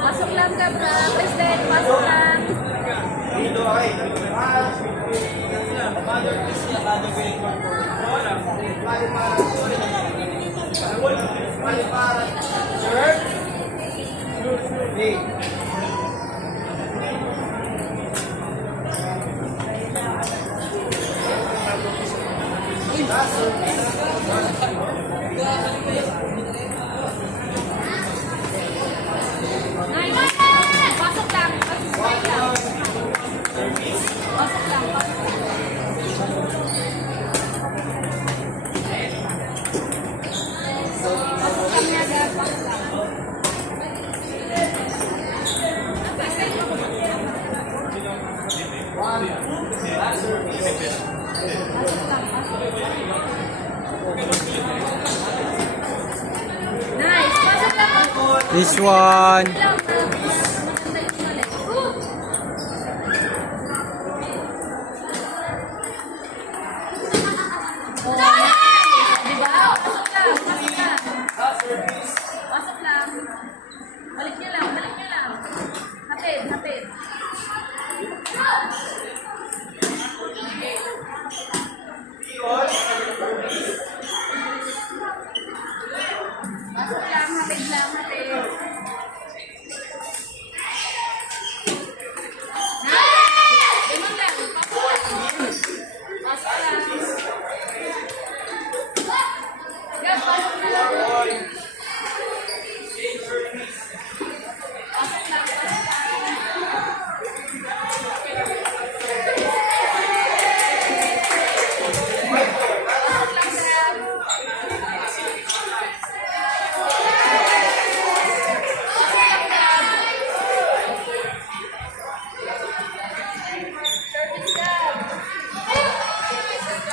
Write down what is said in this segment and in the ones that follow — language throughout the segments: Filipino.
Pasok lang ka, bro. President, pasok lang. Pasok lang. Pasok lang. Nice. Pasok lang. This one. Pasok lang. Balik niya lang. Hatid. Pasok lang, hatid. Ganun lang. Pasok lang. Gab, pasok na lang.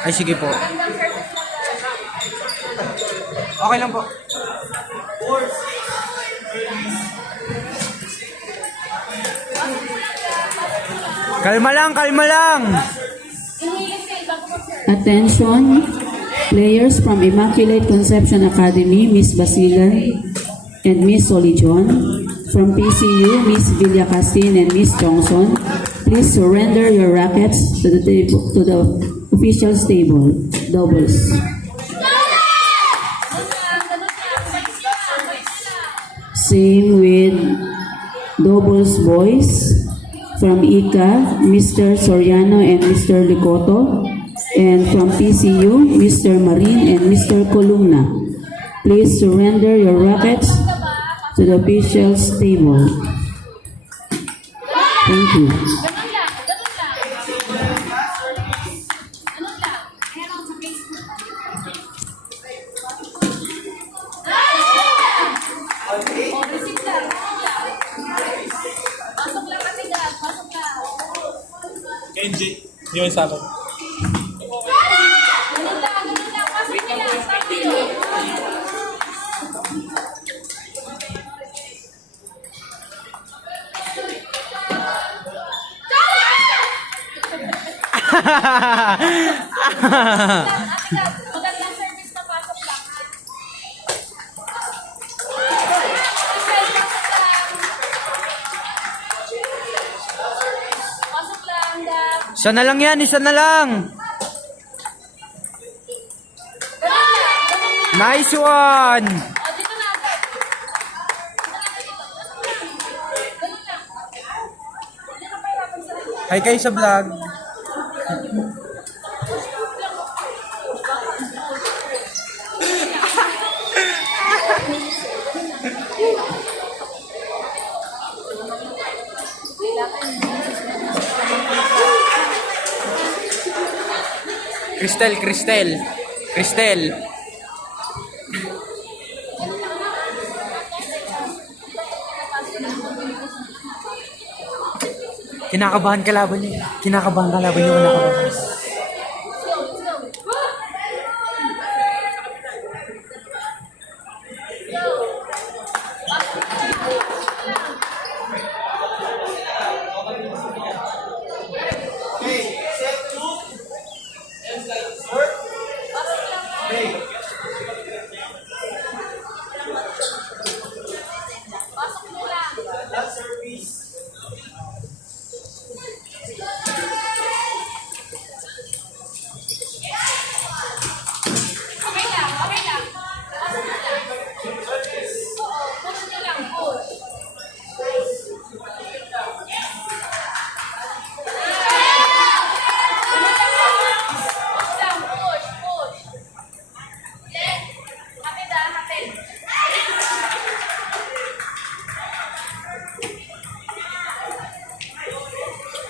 Ay, sige po. Magandang service lang. Okay lang po. Kalma lang. Attention, players from Immaculate Conception Academy, Miss Basilan and Miss Solijon. From PCU, Miss Villacastin and Miss Johnson. Please surrender your rackets to the table, to the officials table. Doubles. Same with doubles boys. From ICA, Mr. Soriano and Mr. Licoto. And from PCU, Mr. Marin and Mr. Columna. Please surrender your rackets to the officials table. Thank you. Pasok lang kasi Gab. Pasok lang. Kenji, yun sa akin. Ganun lang. Pasok nila. Stop nyo. Magandang service na pasok lang. Pasok lang, Gab. Isa na lang yan, isa na lang. Nice one. O, dito na agad. Ganun lang. Hindi ka pahirapan sa rin. Hi kayo sa vlog. Cristel. Kinakabahan kalaban niyo. Kinakabahan.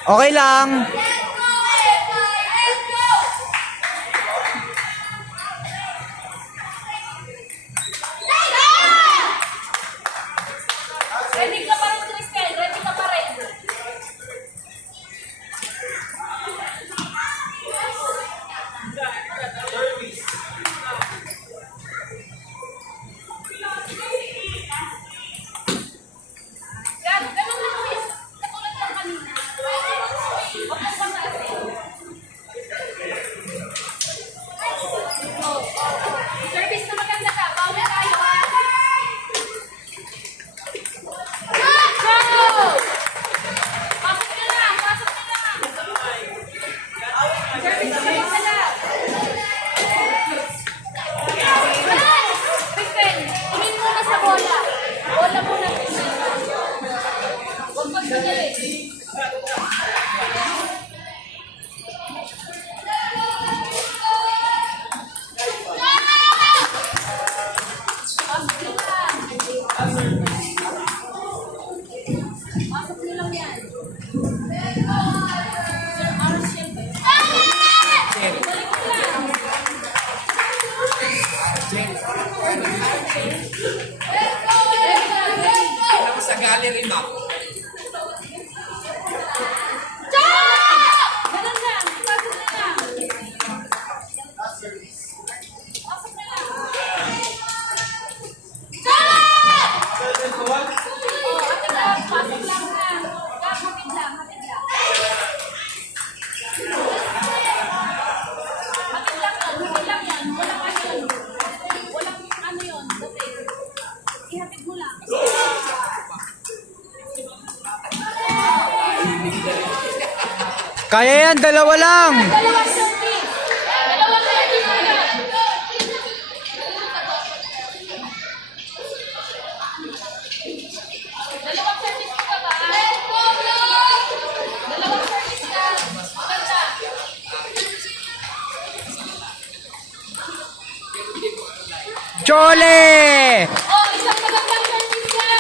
Okay lang. Ready ka pa rin, Cristel. Ready ka pa rin. Ganun lang, Chris. Katulad lang kanina. Huwag kang pamaasin. Oh. Service na maganda ka. Bawi tayo, ha? Go! Pasok na lang, pasok na lang. Service na maganda. Kristen, tingin muna sa bola. Bola muna, Kristen. Huwag magdadali. Pasok na lang. Pasok na lang yan. Sir, aras yan ba? Balik mo lang. Sa gallery map. Ganun lang. Pasok na lang. Pasok na lang. Oh, ate Gab, pasok lang ha. Gab, hapid lang, hapid lang. Hapid lang yan. Walang ano yun. Walang ano yun. Dati. Ihatid mo lang. Kaya yan, dalawa lang. Dalawang service. Dalawang service mo lang. Dalawang service ka ba? Dalawang service ka. Maganda. Chole! Oh, isang magandang service ka.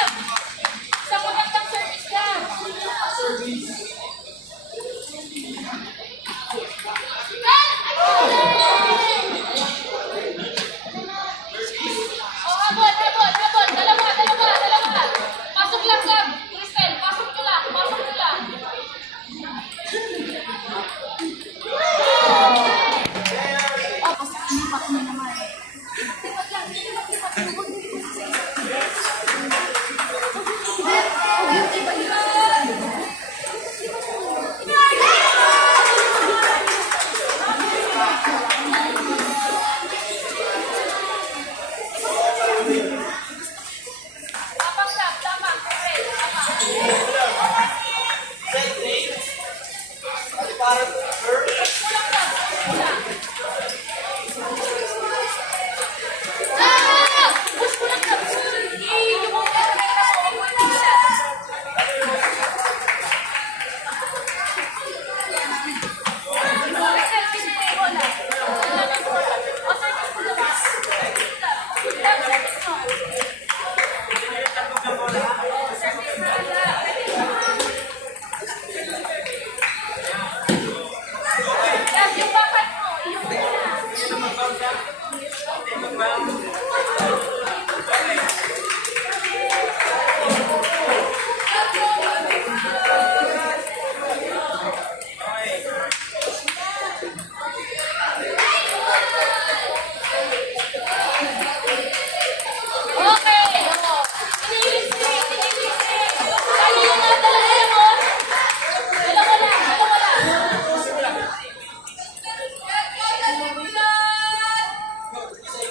Isang magandang service ka. Oh, habol, habol, habol. Dalawa, dalawa, dalawa. Pasok lang, Gab. Cristel, pasok nyo lang. Pasok nyo lang. Oh, pasok nyo, pasok nyo naman. Lipat lang, lipat, lipat. Huwag nyo lipat sa isa. Tapang Gab, tama. Cristel, tama. Kulang, Gab. Kulang. Push mo lang, Gab. Yung mga kamera mo, huwag mo isa. Cristel, pinili yung bola. Pinili yung bola. O, service mo labas. Gab, service mo. O, service na lang. Gab, yung bakat mo, yung muna. Okay. Inilis-lis. Kaya yung mga dalawa mo. Dalawa lang, dalawa lang.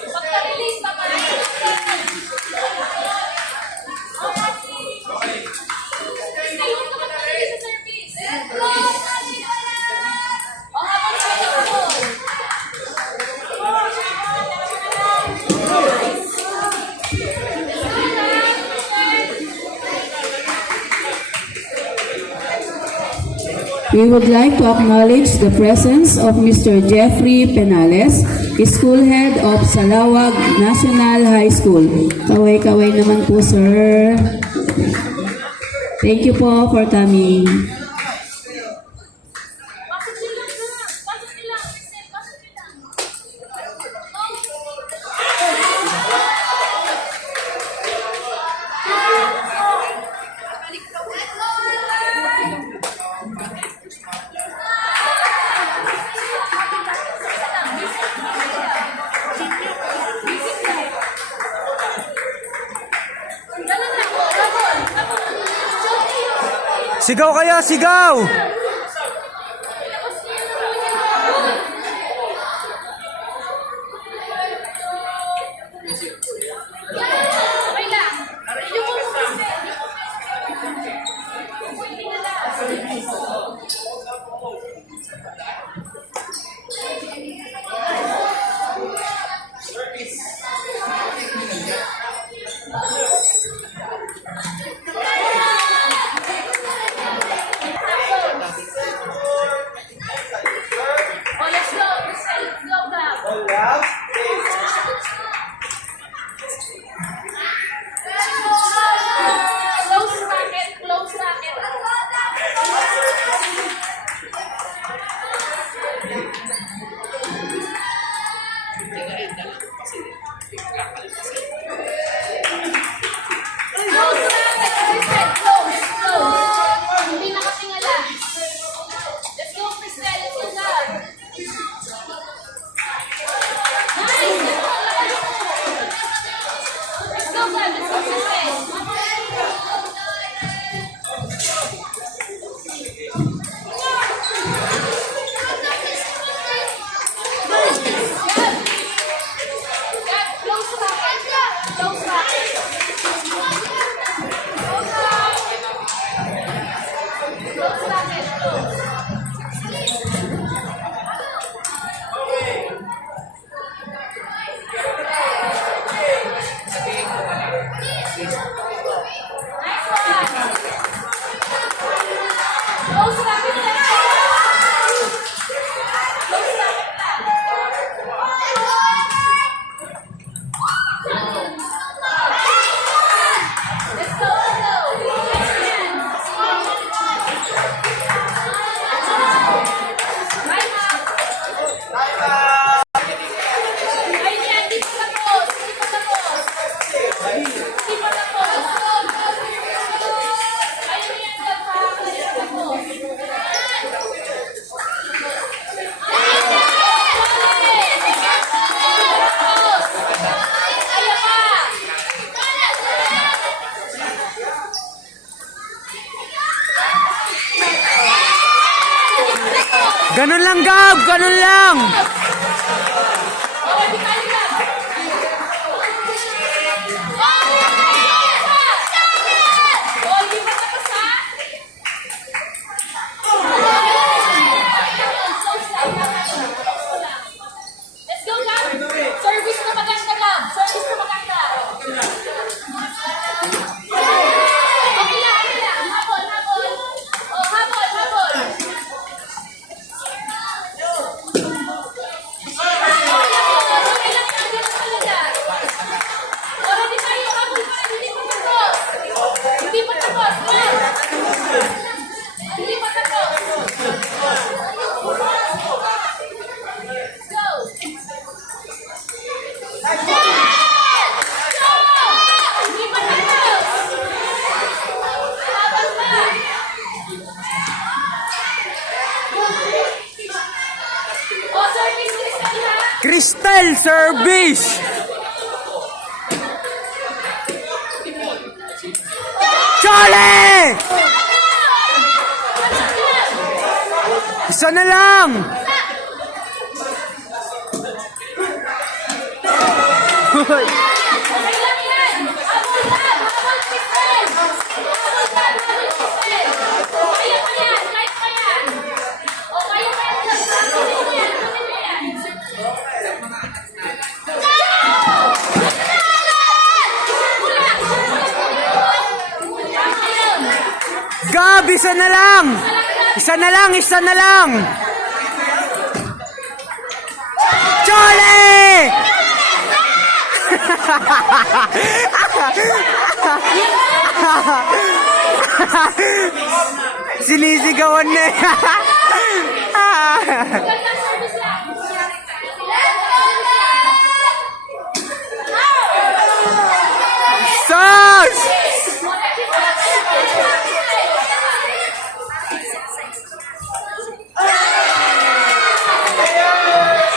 Pagka-release naman. Ayun ka pagka-release sa service. O, habang service mo. We would like to acknowledge the presence of Mr. Jeffrey Penales, School Head of Salawag National High School. Kaway-kaway naman po, sir. Thank you po for coming. Sigaw kayo, sigaw! Okay lang. Oh, let's go. Let's go, Gab. Close bracket, close bracket. Close bracket, Cristel, close, close. Hindi nakatingala. Let's go, Cristel, let's go, Gab. Nice! Let's go, Gab, let's go, Cristel. Close bracket. Close bracket. Close bracket. Close. Nice one. Close bracket lang. Close bracket lang. Let's go, let's go. Right now. Ay, hindi pa tapos. Hindi pa tapos. Hindi pa tapos. Ayun yan, Gab, ha? Hindi pa tapos. Ayaw pa. Ganun lang, Gab! Ganun lang! Oh, di tayo, Gab. Oh, hindi pa tapos, ha? Let's go, Gab. Service na maganda, Gab. Service na maganda. Okay lang, okay lang. Habol, habol. Oh, habol, habol. Okay lang, ganun talaga. Oh, hindi tayo, habol pa. Hindi pa tapos. Hindi pa tapos, Gab. Hindi pa tapos. Let's go. Hindi pa tapos. Habol pa. Oh, service, Cristel, ha? Crystal service! Chole! Isa na lang! Okay lang yan. Habol lang. Habol, Cristel. Habol lang. Habol, Cristel. Kaya pa yan. Kaya pa yan. O, kaya pa yan. Tuloy mo yan. Tuloy mo yan. Gab, isa na lang! Isa na lang, isa na lang! Chole! Sinisigawan na. Ganda